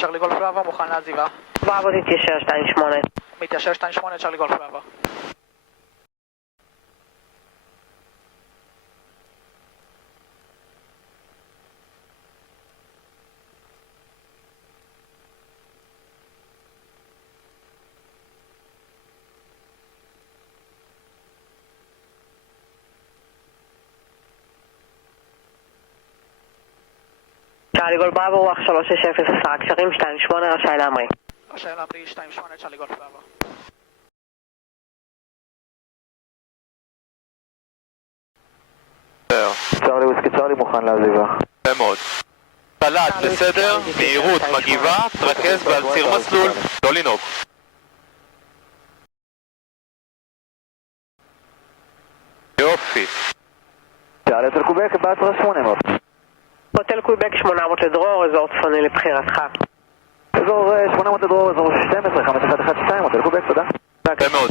צ'רלי גולף בעבר, מוכן לעזיבה. בראבו תתיישר 28. מתיישר 28, צ'רלי גולף בעבר. צ'רלי גולף בראבו, רוח 360, 10 קשרים, 28 רשאי להמריא. רשאי להמריא 28, צ'רלי גולף בעבר. צ'רלי וויסקי צ'רלי מוכן לעזיבה. יפה מאוד. קלט, בסדר, מהירות, מגיבה, תרכז ועל ציר מסלול, לא לנהוג. יופי. צ'רלי אצל קובק, 14,800. הוטל קוויבק 800 לדרור, אזור צפוני לבחירתך. אזור 800 לדרור, אזור 12, 5112, הוטל קובק, תודה. יפה מאוד.